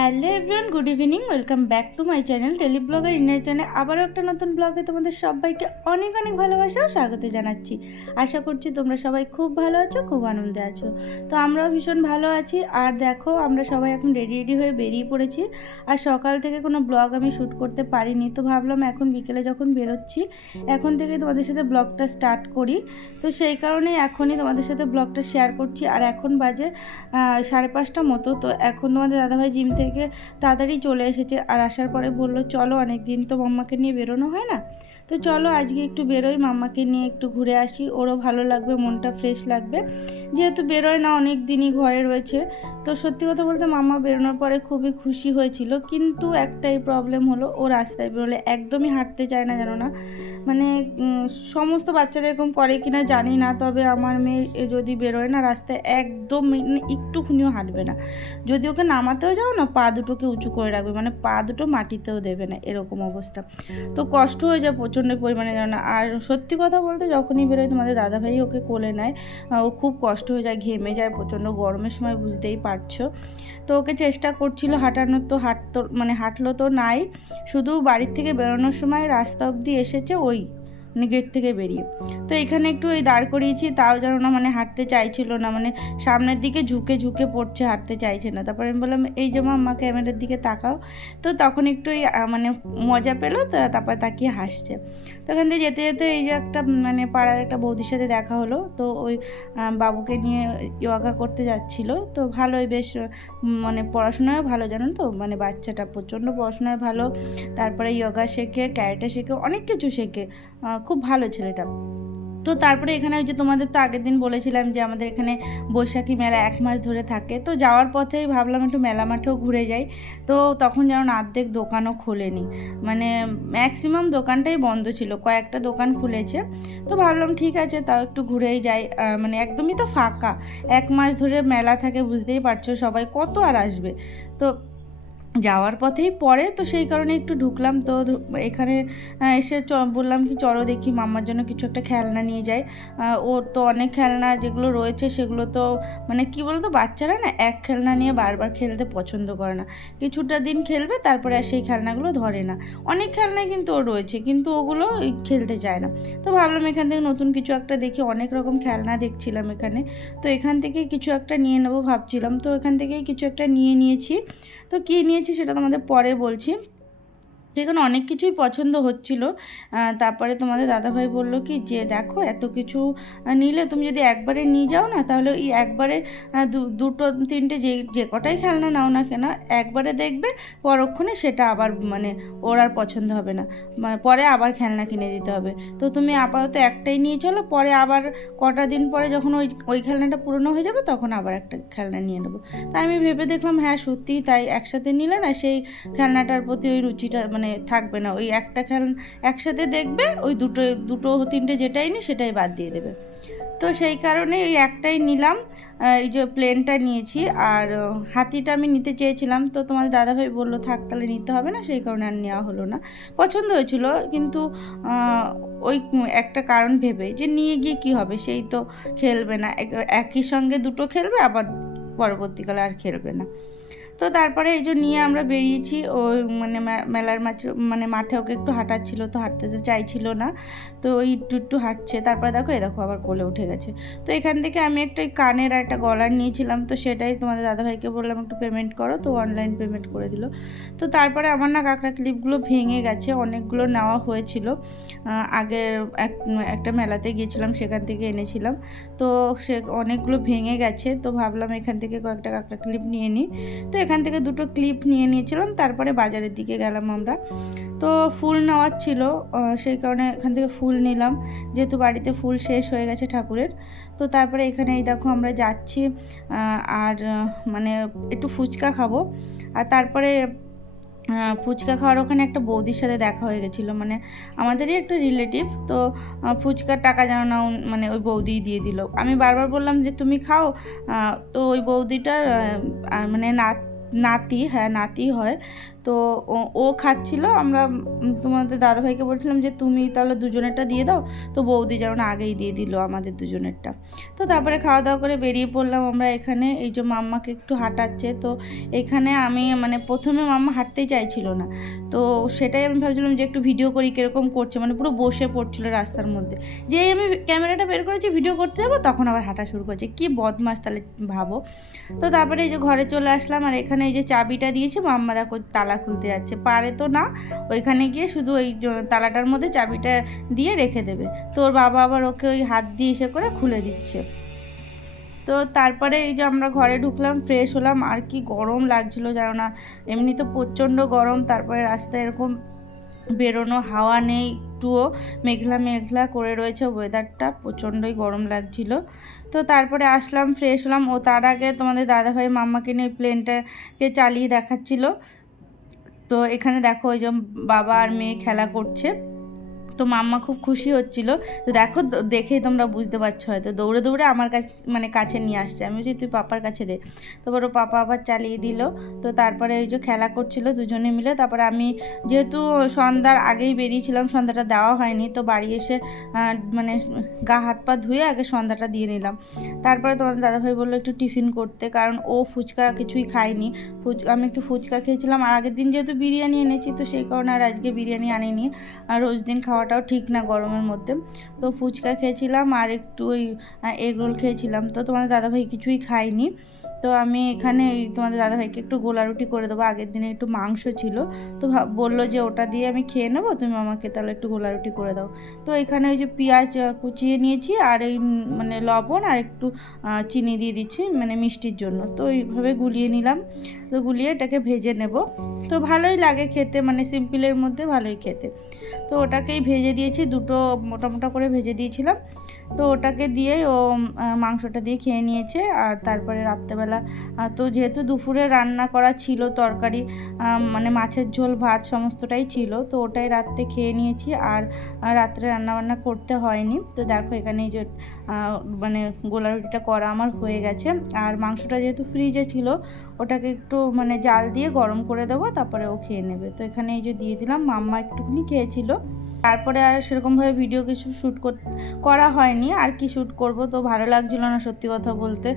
Hello everyone, good evening. Welcome back to my channel daily blogger ইন্ডিয়ার channel. আবারও একটা নতুন ব্লগে তোমাদের সবাইকে অনেক অনেক ভালোবাসা ও স্বাগত জানাচ্ছি। আশা করছি তোমরা সবাই খুব ভালো আছো, খুব আনন্দে আছো। তো আমরাও ভীষণ ভালো আছি। আর দেখো, আমরা সবাই এখন রেডি হয়ে বেরিয়ে পড়েছি। আর সকাল থেকে কোনো ব্লগ আমি শ্যুট করতে পারিনি, তো ভাবলাম এখন বিকেলে যখন বেরোচ্ছি এখন থেকে তোমাদের সাথে ব্লগটা স্টার্ট করি। তো সেই কারণে এখনই তোমাদের সাথে ব্লগটা শেয়ার করছি। আর এখন বাজে 5:30 মতো। তো এখন তোমাদের দাদাভাই জিম থেকে তাড়াতাড়ি চলে এসেছে। আর আসার পরে বললো চলো, অনেক দিন তো মাম্মাকে নিয়ে বেরোনো হয় না, তো চলো আজকে একটু বেরোই, মাম্মাকে নিয়ে একটু ঘুরে আসি, ওরও ভালো লাগবে, মনটা ফ্রেশ লাগবে, যেহেতু বেরোয় না, অনেক দিনই ঘরে রয়েছে। তো সত্যি কথা বলতে মাম্মা বেরোনোর পরে খুবই খুশি হয়েছিল, কিন্তু একটাই প্রবলেম হলো, ও রাস্তায় বেরোলে একদমই হাঁটতে চায় না, জানো না। মানে সমস্ত বাচ্চারা এরকম করে কিনা জানি না, তবে আমার মেয়ে যদি বেরোয় না রাস্তায় একদম একটুখানিও হাঁটবে না। যদি ওকে নামাতেও যাও না, পা দুটোকে উঁচু করে রাখবে, মানে পা দুটো মাটিতেও দেবে না, এরকম অবস্থা। তো কষ্ট হয়ে যায় প্রচণ্ড পরিমাণে, জানো না। আর সত্যি কথা বলতে যখনই বেরোয় তোমাদের দাদাভাই ওকে কোলে নেয়, ওর খুব কষ্ট হয়ে যায়, ঘেমে যায় প্রচণ্ড, গরমের সময় বুঝতেই পারছো। তো ওকে চেষ্টা করছিল হাঁটানোর, তো হাঁটলো তো নাই, শুধু বাড়ির থেকে বেরোনোর সময় রাস্তা অবধি এসেছে, ওই গেট থেকে বেরিয়ে। তো এখানে একটু ওই দাঁড় করিয়েছি, তাও যেন না, মানে হাঁটতে চাইছিল না, মানে সামনের দিকে ঝুঁকে ঝুঁকে পড়ছে, হাঁটতে চাইছে না। তারপরে আমি বললাম এই যে মাম্মা ক্যামেরার দিকে তাকাও, তো তখন একটু মানে মজা পেলো, তো তারপর তাকিয়ে হাসছে। তো ওখান থেকে যেতে যেতে এই যে একটা মানে পাড়ার একটা বৌদির সাথে দেখা হলো, তো ওই বাবুকে নিয়ে যোগা করতে যাচ্ছিলো। তো ভালোই বেশ, মানে পড়াশোনায় ভালো, জানেন তো, মানে বাচ্চাটা প্রচণ্ড পড়াশোনায় ভালো, তারপরে যোগা শেখে, ক্যারেটে শেখে, অনেক কিছু শেখে, খুব ভালো ছেলেটা। তো তারপরে এখানে ওই যে তোমাদের তো আগের দিন বলেছিলাম যে আমাদের এখানে বৈশাখী মেলা 1 মাস ধরে থাকে, তো যাওয়ার পথেই ভাবলাম একটু মেলা মাঠেও ঘুরে যাই। তো তখন যেন অর্ধেক দোকানও খোলেনি, মানে ম্যাক্সিমাম দোকানটাই বন্ধ ছিল, কয়েকটা দোকান খুলেছে। তো ভাবলাম ঠিক আছে, তাও একটু ঘুরেই যাই, মানে একদমই তো ফাঁকা, 1 মাস ধরে মেলা থাকে, বুঝতেই পারছো সবাই কত আর আসবে। তো যাওয়ার পথেই পড়ে, তো সেই কারণে একটু ঢুকলাম। তো এখানে এসে বললাম কি চলো দেখি মাম্মার জন্য কিছু একটা খেলনা নিয়ে যাই। ওর তো অনেক খেলনা যেগুলো রয়েছে সেগুলো তো মানে কি বলতো, বাচ্চারা না এক খেলনা নিয়ে বারবার খেলতে পছন্দ করে না, কিছুটা দিন খেলবে তারপরে আর সেই খেলনাগুলো ধরে না। অনেক খেলনাই কিন্তু ওর রয়েছে, কিন্তু ওগুলো খেলতে চায় না। তো ভাবলাম এখান থেকে নতুন কিছু একটা দেখি, অনেক রকম খেলনা দেখছিলাম এখানে, তো এখান থেকে কিছু একটা নিয়ে নেবো ভাবছিলাম, তো এখান থেকেই কিছু একটা নিয়েছি। তো কী নিয়েছি সেটা তোমাদের পরে বলছি। সেখানে অনেক কিছুই পছন্দ হচ্ছিল। তারপরে তোমাদের দাদাভাই বলল কি যে দেখো, এত কিছু নিলে তুমি যদি একবারে নিয়ে যাও না, তাহলে এই একবারে দুটো তিনটে যে কটাই খেলনা নাও না কেন, একবারে দেখবে পরক্ষণে সেটা আবার মানে ওর আর পছন্দ হবে না, মানে পরে আবার খেলনা কিনে দিতে হবে। তো তুমি আপাতত একটাই নিয়ে চলো, পরে আবার কটা দিন পরে যখন ওই খেলনাটা পুরনো হয়ে যাবে তখন আবার একটা খেলনা নিয়ে নেবো। তাই আমি ভেবে দেখলাম হ্যাঁ সত্যিই তাই, একসাথে নিলে না সেই খেলনাটার প্রতি ওই রুচিটা মানে থাকবে না, ওই একটা একসাথে দেখবে, ওই দুটো দুটো তিনটে যেটাই নি সেটাই বাদ দিয়ে দেবে। তো সেই কারণে ওই একটাই নিলাম, এই যে প্লেনটা নিয়েছি। আর হাতিটা আমি নিতে চেয়েছিলাম, তো তোমাদের দাদাভাই বললো থাক তাহলে নিতে হবে না, সেই কারণে আর নেওয়া হলো না। পছন্দ হয়েছিল, কিন্তু ওই একটা কারণ ভেবে যে নিয়ে গিয়ে কী হবে, সেই তো খেলবে না, একই সঙ্গে দুটো খেলবে, আবার পরবর্তীকালে আর খেলবে না। তো তারপরে এই যে নিয়ে আমরা বেরিয়েছি, ও মানে মেলার মাঠে ওকে একটু হাঁটাচ্ছিল, তো হাঁটতে তো চাইছিল না, তো ওই একটু হাঁটছে। তারপরে দেখো আবার কোলে উঠে গেছে। তো এখান থেকে আমি একটা কানের আর একটা গলার নিয়েছিলাম, তো সেটাই তোমাদের দাদাভাইকে বললাম একটু পেমেন্ট করো, তো অনলাইন পেমেন্ট করে দিল। তো তারপরে আমার না কাঁকড়া ক্লিপগুলো ভেঙে গেছে, অনেকগুলো নেওয়া হয়েছিল, আগের একটা মেলাতে গিয়েছিলাম সেখান থেকে এনেছিলাম, তো সে অনেকগুলো ভেঙে গেছে। তো ভাবলাম এখান থেকে কয়েকটা কাঁকড়া ক্লিপ নিয়ে নিই, তো এখান থেকে দুটো ক্লিপ নিয়ে নিয়েছিলাম। তারপরে বাজারের দিকে গেলাম আমরা, তো ফুল নেওয়ার ছিল, সেই কারণে এখান থেকে ফুল নিলাম, যেহেতু বাড়িতে ফুল শেষ হয়ে গেছে ঠাকুরের। তো তারপরে এখানে এই দেখো আমরা যাচ্ছি, আর মানে একটু ফুচকা খাবো। আর তারপরে ফুচকা খাওয়ার ওখানে একটা বৌদির সাথে দেখা হয়ে গেছিলো, মানে আমাদেরই একটা রিলেটিভ। তো ফুচকার টাকা যেন না, মানে ওই বৌদিই দিয়ে দিল। আমি বারবার বললাম যে তুমি খাও, তো ওই বৌদিটার মানে নাতি, হ্যাঁ নাতি হয়, তো তো ও খাচ্ছিল, আমরা তোমাদের দাদাভাইকে বলছিলাম যে তুমি তাহলে দুজনেরটা দিয়ে দাও, তো বৌদি যেমন আগেই দিয়ে দিল আমাদের দুজনেরটা। তো তারপরে খাওয়া দাওয়া করে বেরিয়ে পড়লাম আমরা। এখানে এই যে মাম্মাকে একটু হাঁটাচ্ছে, তো এখানে আমি মানে প্রথমে মাম্মা হাঁটতেই চাইছিল না, তো সেটাই আমি ভাবছিলাম যে একটু ভিডিও করি কীরকম করছে, মানে পুরো বসে পড়ছিল রাস্তার মধ্যে। যেই আমি ক্যামেরাটা বের করেছি ভিডিও করতে যাবো তখন আবার হাঁটা শুরু করেছে, কি বদমাস তাহলে ভাবো। তো তারপরে এই যে ঘরে চলে আসলাম, আর এখানে এই যে চাবিটা দিয়েছে, মাম্মা দেখো তালা খুলতে যাচ্ছে, পারে তো না, ওইখানে গিয়ে শুধু ওই তালাটার মধ্যে চাবিটা দিয়ে রেখে দেবে, তো ওর বাবা আবার ওকে ওই হাত দিয়ে এসে করে খুলে দিচ্ছে। তো তারপরে এই যে আমরা ঘরে ঢুকলাম, ফ্রেশ হলাম, আর কি গরম লাগছিলো জানো না, এমনি তো প্রচণ্ড গরম, তারপরে রাস্তায় এরকম বেরোনো হাওয়া নেই, একটুও মেঘলা মেঘলা করে রয়েছে ওয়েদারটা, প্রচণ্ডই গরম লাগছিল। তো তারপরে আসলাম, ফ্রেশ হলাম। ও তার আগে তোমাদের দাদাভাই মাম্মাকে নিয়ে প্লেনটাকে চালিয়ে দেখাচ্ছিল। তো এখানে দেখো ওই যে বাবা আর মেয়ে খেলা করছে, তো মাম্মা খুব খুশি হচ্ছিল। তো দেখো, দেখেই তোমরা বুঝতে পারছো হয়তো, দৌড়ে দৌড়ে আমার কাছে মানে কাছে নিয়ে আসছে। আমি বলছি তুই পাপার কাছে দে, তারপর ও পাপা আবার চালিয়ে দিল। তো তারপরে ওই যে খেলা করছিল দুজনে মিলে। তারপরে আমি যেহেতু সন্ধ্যার আগেই বেরিয়েছিলাম, সন্ধ্যাটা দেওয়া হয়নি, তো বাড়ি এসে মানে গা হাত পা ধুয়ে আগে সন্ধ্যাটা দিয়ে নিলাম। তারপরে তোমাদের দাদাভাই বললো একটু টিফিন করতে, কারণ ও ফুচকা কিছুই খায়নি। আমি একটু ফুচকা খেয়েছিলাম, আর আগের দিন যেহেতু বিরিয়ানি এনেছি, তো সেই কারণে আর আজকে বিরিয়ানি আনিনি, আর রোজ দিন খাওয়াটাও ঠিক না গরমের মধ্যে। তো ফুচকা খেয়েছিলাম আর একটু ওই এগ রোল খেয়েছিলাম। তো তোমাদের দাদাভাই কিছুই খায়নি। তো আমি এখানে তোমাদের দাদাভাইকে একটু গোলা রুটি করে দেবো, আগের দিনে একটু মাংস ছিল, তো বললো যে ওটা দিয়ে আমি খেয়ে নেবো, তুমি আমাকে তাহলে একটু গোলা রুটি করে দাও। তো এখানে ওই যে পেঁয়াজ কুচিয়ে নিয়েছি, আর এই মানে লবণ আর একটু চিনি দিয়ে দিচ্ছি মানে মিষ্টির জন্য, তো এইভাবে গুলিয়ে নিলাম। তো গুলিয়ে এটাকে ভেজে নেব। তো ভালোই লাগে খেতে, মানে সিম্পলের মধ্যে ভালোই খেতে। তো ওটাকেই ভেজে দিয়েছি, দুটো মোটা মোটা করে ভেজে দিয়েছিলাম। তো ওটাকে দিয়েই ও মাংসটা দিয়ে খেয়ে নিয়েছে। আর তারপরে রাত্রেবেলা তো যেহেতু দুপুরে রান্না করা ছিল তরকারি, মানে মাছের ঝোল ভাত সমস্তটাই ছিল, তো ওটাই রাত্রে খেয়ে নিয়েছি, আর রাত্রে রান্নাবান্না করতে হয়নি। তো দেখো এখানে এই যে মানে গোলা রুটিটা করা আমার হয়ে গেছে, আর মাংসটা যেহেতু ফ্রিজে ছিল ওটাকে একটু মানে জাল দিয়ে গরম করে দেবো, তারপরে ও খেয়ে নেবে। তো এখানে এই যে দিয়ে দিলাম, মাম্মা একটুখানি খেয়েছিল। তারপরে আর সেরকমভাবে ভিডিও কিছু শ্যুট করা হয়নি, আর কি শ্যুট করব, তো ভালো লাগছিল না সত্যি কথা বলতে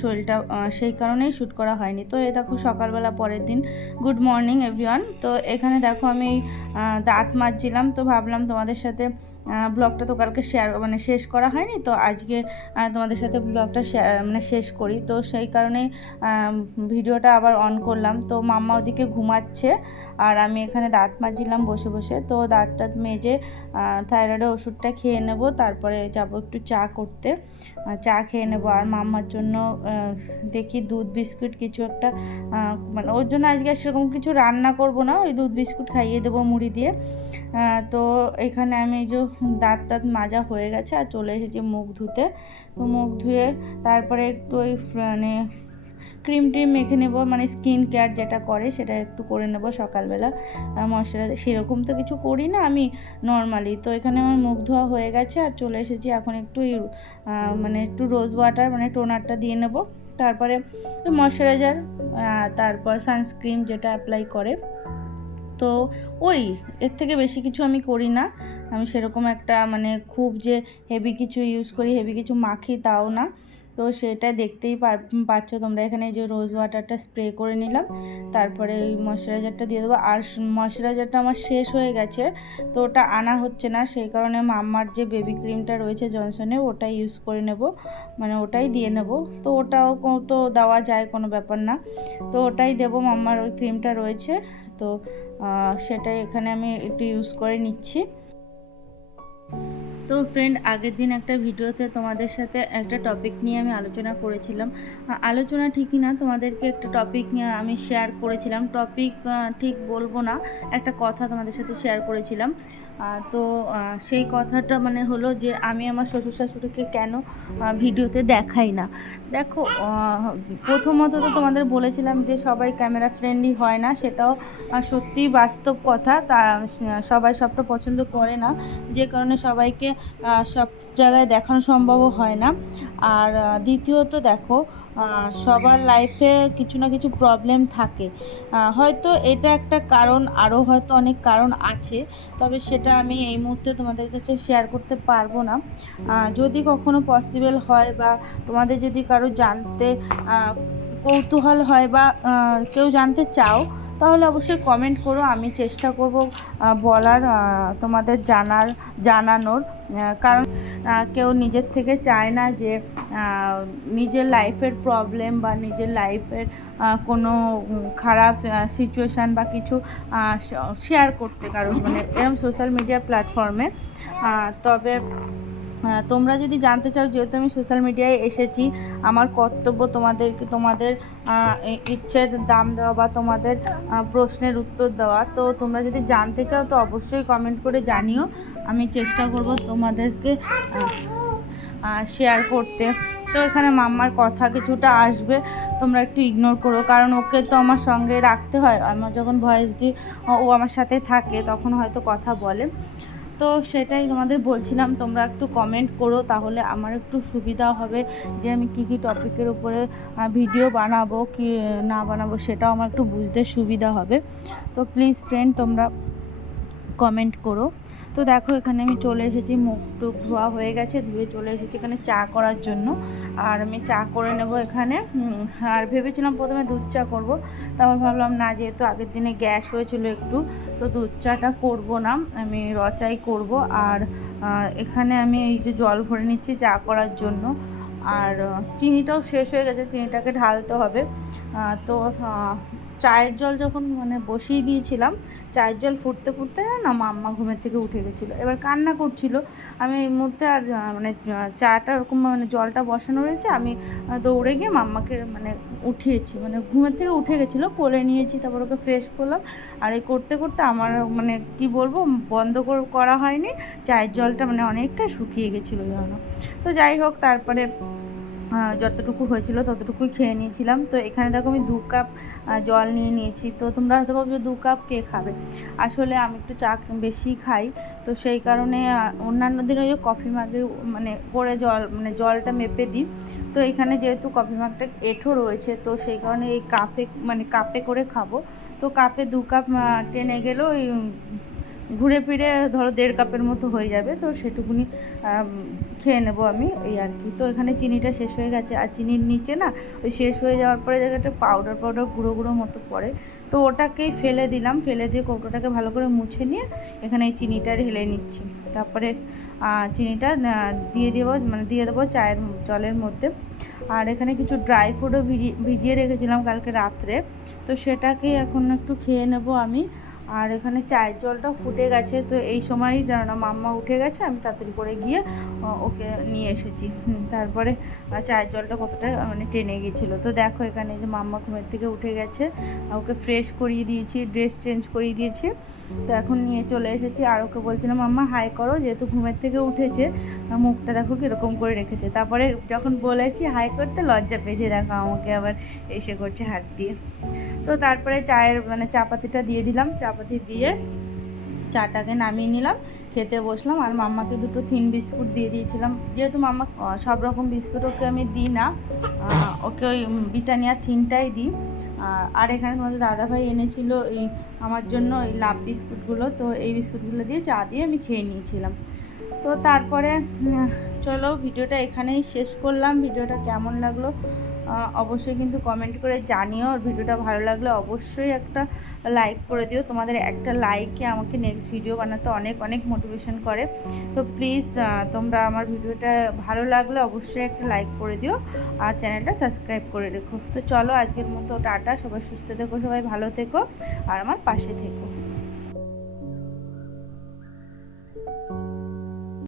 শরীরটা, সেই কারণেই শ্যুট করা হয়নি। তো এই দেখো সকালবেলা পরের দিন, গুড মর্নিং এভরিওয়ান। তো এখানে দেখো আমি দাঁত মাজছিলাম, তো ভাবলাম তোমাদের সাথে ব্লগটা তো কালকে মানে শেষ করা হয়নি, তো আজকে তোমাদের সাথে ব্লগটা মানে শেষ করি। তো সেই কারণেই ভিডিওটা আবার অন করলাম। তো মাম্মা ওদিকে ঘুমাচ্ছে, আর আমি এখানে দাঁত মাজছিলাম বসে বসে। তো দাঁতটা মেজে থাইরয়েডের ওষুধটা খেয়ে নেব, তারপরে যাব একটু চা করতে, চা খেয়ে নেব। আর মাম্মার জন্য দেখি দুধ বিস্কুট কিছু একটা, মানে ওর জন্য আজকে সেরকম কিছু রান্না করব না, ওই দুধ বিস্কুট খাইয়ে দেবো মুড়ি দিয়ে। তো এখানে আমি এই যে দাঁত মাজা হয়ে গেছে, আর চলে এসেছি মুখ ধুতে। তো মুখ ধুয়ে তারপরে একটু ওই মানে ক্রিম মেখে নেব, মানে স্কিন কেয়ার যেটা করে সেটা একটু করে নেব সকালবেলা। ময়শ্চারাইজার সেরকম তো কিছু করি না আমি নর্মালি। তো এখানে আমার মুখ ধোয়া হয়ে গেছে, আর চলে এসেছি এখন একটু মানে একটু রোজ ওয়াটার মানে টোনারটা দিয়ে নেব, তারপরে ময়শ্চারাইজার, তারপর সানস্ক্রিন যেটা অ্যাপ্লাই করে। তো ওই এর থেকে বেশি কিছু আমি করি না, আমি সেরকম একটা মানে খুব যে হেভি কিছু ইউজ করি, হেভি কিছু মাখি তাও না। তো সেটা দেখতেই পাচ্ছ তোমরা, এখানে যে রোজ ওয়াটারটা স্প্রে করে নিলাম, তারপরে ওই ময়শ্চারাইজারটা দিয়ে দেবো। আর ময়শ্চারাইজারটা আমার শেষ হয়ে গেছে, তো ওটা আনা হচ্ছে না, সেই কারণে মাম্মার যে বেবি ক্রিমটা রয়েছে জনসনের, ওটাই ইউজ করে নেব, মানে ওটাই দিয়ে নেব। তো ওটাও তো দেওয়া যায়, কোনো ব্যাপার না, তো ওটাই দেবো। মাম্মার ওই ক্রিমটা রয়েছে, তো সেটাই এখানে আমি একটু ইউজ করে নিচ্ছি। তো ফ্রেন্ড, আগের দিন একটা ভিডিওতে তোমাদের সাথে একটা টপিক নিয়ে আমি আলোচনা করেছিলাম, আলোচনা ঠিকই না, তোমাদেরকে একটা টপিক নিয়ে আমি শেয়ার করেছিলাম, টপিক ঠিক বলবো না, একটা কথা তোমাদের সাথে শেয়ার করেছিলাম। তো সেই কথাটা মানে হলো যে আমি আমার শ্বশুর শাশুড়িকে কেন ভিডিওতে দেখাই না। দেখো, প্রথমত তো তোমাদের বলেছিলাম যে সবাই ক্যামেরা ফ্রেন্ডলি হয় না, সেটাও সত্যিই বাস্তব কথা, তা সবাই সবটা পছন্দ করে না, যে কারণে সবাইকে সব জায়গায় দেখানো সম্ভবও হয় না। আর দ্বিতীয়ত দেখো, সবার লাইফে কিছু না কিছু প্রবলেম থাকে। হয়তো এটা একটা কারণ, আরও হয়তো অনেক কারণ আছে, তবে সেটা আমি এই মুহূর্তে তোমাদের কাছে শেয়ার করতে পারবো না। যদি কখনো পসিবল হয় বা তোমাদের যদি কারো জানতে কৌতূহল হয় বা কেউ জানতে চাও, তাহলে অবশ্যই কমেন্ট করো। আমি চেষ্টা করব বলার, তোমাদের জানানোর। কারণ কেউ নিজের থেকে চায় না যে নিজের লাইফের প্রবলেম বা নিজের লাইফের কোনো খারাপ সিচুয়েশান বা কিছু শেয়ার করতে কারো, মানে এরকম সোশ্যাল মিডিয়া প্ল্যাটফর্মে। তবে তোমরা যদি জানতে চাও, যেহেতু আমি সোশ্যাল মিডিয়ায় এসেছি, আমার কর্তব্য তোমাদের ইচ্ছের দাম দেওয়া বা তোমাদের প্রশ্নের উত্তর দেওয়া। তো তোমরা যদি জানতে চাও তো অবশ্যই কমেন্ট করে জানিও, আমি চেষ্টা করব তোমাদেরকে শেয়ার করতে। তো এখানে মাম্মার কথা কিছুটা আসবে, তোমরা একটু ইগনোর করো, কারণ ওকে তো আমার সঙ্গে রাখতে হয়। আমার যখন ভয়েস দিই ও আমার সাথে থাকে, তখন হয়তো কথা বলে। তো সেটাই তোমাদের বলছিলাম, তোমরা একটু কমেন্ট করো, তাহলে আমার একটু সুবিধা হবে যে আমি কী কী টপিকের উপরে ভিডিও বানাবো কি না বানাবো, সেটাও আমার একটু বুঝতে সুবিধা হবে। তো প্লিজ ফ্রেন্ড, তোমরা কমেন্ট করো। তো দেখো এখানে আমি চলে এসেছি, মুখ টুক ধোয়া হয়ে গেছে, ধুয়ে চলে এসেছি এখানে চা করার জন্য। আর আমি চা করে নেব এখানে। আর ভেবেছিলাম প্রথমে দুধ চা করবো, তারপর ভাবলাম না, যেহেতু আগের দিনে গ্যাস হয়েছিল একটু, তো দুধ চাটা করবো না, আমি রচাই করব। আর এখানে আমি এই যে জল ভরে নিচ্ছি চা করার জন্য। আর চিনিটাও শেষ হয়ে গেছে, চিনিটাকে ঢালতে হবে। তো চায়ের জল যখন মানে বসিয়ে দিয়েছিলাম, চায়ের জল ফুটতে ফুটতে না মাম্মা ঘুমের থেকে উঠে গেছিলো, এবার কান্না করছিল। আমি এই মুহূর্তে আর মানে চাটা ওরকম মানে জলটা বসানো রয়েছে, আমি দৌড়ে গিয়ে মাম্মাকে মানে উঠিয়েছি, মানে ঘুমের থেকে উঠে গেছিলো, কোলে নিয়েছি, তারপর ওকে ফ্রেশ করলাম। আর এই করতে করতে আমার মানে কি বলবো, বন্ধ করা হয়নি, চায়ের জলটা মানে অনেকটা শুকিয়ে গেছিলো যেন। তো যাই হোক, তারপরে যতটুকু হয়েছিল ততটুকুই খেয়ে নিয়েছিলাম। তো এখানে দেখো আমি 2 কাপ জল নিয়ে নিয়েছি। তো তোমরা হয়তো ভাবছো 2 কাপ কে খাবে, আসলে আমি একটু চা বেশি খাই, তো সেই কারণে অন্যান্য দিন ওই যে কফি মাগে মানে করে জলটা মেপে দিই। তো এখানে যেহেতু কফি মাগটা এঁঠো রয়েছে, তো সেই কারণে এই কাপে করে খাবো। তো কাপে 2 কাপ টেনে গেলেও ওই ঘুরে ফিরে ধরো 1.5 কাপের মতো হয়ে যাবে, তো সেটুকুনি খেয়ে নেবো আমি, এই আর কি। তো এখানে চিনিটা শেষ হয়ে গেছে, আর চিনির নিচে না ওই শেষ হয়ে যাওয়ার পরে একটা পাউডার গুঁড়ো গুঁড়ো মতো পড়ে, তো ওটাকেই ফেলে দিলাম, ফেলে দিয়ে কৌটোটাকে ভালো করে মুছে নিয়ে এখানে এই চিনিটা ঢেলে নিচ্ছি। তারপরে চিনিটা দিয়ে দেবো চায়ের জলের মধ্যে। আর এখানে কিছু ড্রাই ফ্রুটও ভিজিয়ে রেখেছিলাম কালকে রাত্রে, তো সেটাকে এখন একটু খেয়ে নেব আমি। আর এখানে চায়ের জলটাও ফুটে গেছে, তো এই সময়ই জানো মাম্মা উঠে গেছে, আমি তাড়াতাড়ি করে গিয়ে ওকে নিয়ে এসেছি। তারপরে চায়ের জলটা কতটা মানে টেনে গেছিলো। তো দেখো এখানে যে মাম্মা ঘুমের থেকে উঠে গেছে, ওকে ফ্রেশ করিয়ে দিয়েছি, ড্রেস চেঞ্জ করিয়ে দিয়েছি। তো এখন নিয়ে চলে এসেছি, আর ওকে বলছিলাম মাম্মা হাই করো, যেহেতু ঘুমের থেকে উঠেছে, মুখটা দেখো কীরকম করে রেখেছে। তারপরে যখন বলেছি হাই করতে, লজ্জা পেয়েছে, দেখো আমাকে আবার এসে করছে হাত দিয়ে। তো তারপরে চায়ের মানে চাপাতিটা দিয়ে দিলাম, চাপাতি দিয়ে চাটাকে নামিয়ে নিলাম, খেতে বসলাম। আর মাম্মাকে 2টো থিন বিস্কুট দিয়ে দিয়েছিলাম, যেহেতু মাম্মা সব রকম বিস্কুট ওকে আমি দিই না, ওকে ওই ব্রিটানিয়া থিনটাই দিই। আর এখানে তোমাদের দাদাভাই এনেছিল এই আমার জন্য এই লাভ বিস্কুটগুলো, তো এই বিস্কুটগুলো দিয়ে চা দিয়ে আমি খেয়ে নিয়েছিলাম। তো তারপরে চলো ভিডিওটা এখানেই শেষ করলাম। ভিডিওটা কেমন লাগলো অবশ্যই কিন্তু কমেন্ট করে জানিও, আর ভিডিওটা ভালো লাগলে অবশ্যই একটা লাইক করে দিও। তোমাদের একটা লাইকে আমাকে নেক্সট ভিডিও বানাতে অনেক অনেক মোটিভেশন করে। তো প্লিজ তোমরা আমার ভিডিওটা ভালো লাগলে অবশ্যই একটা লাইক করে দিও, আর চ্যানেলটা সাবস্ক্রাইব করে রেখো। তো চলো আজকের মতো টাটা, সবাই সুস্থ থেকো, সবাই ভালো থেকো, আর আমার পাশে থেকো।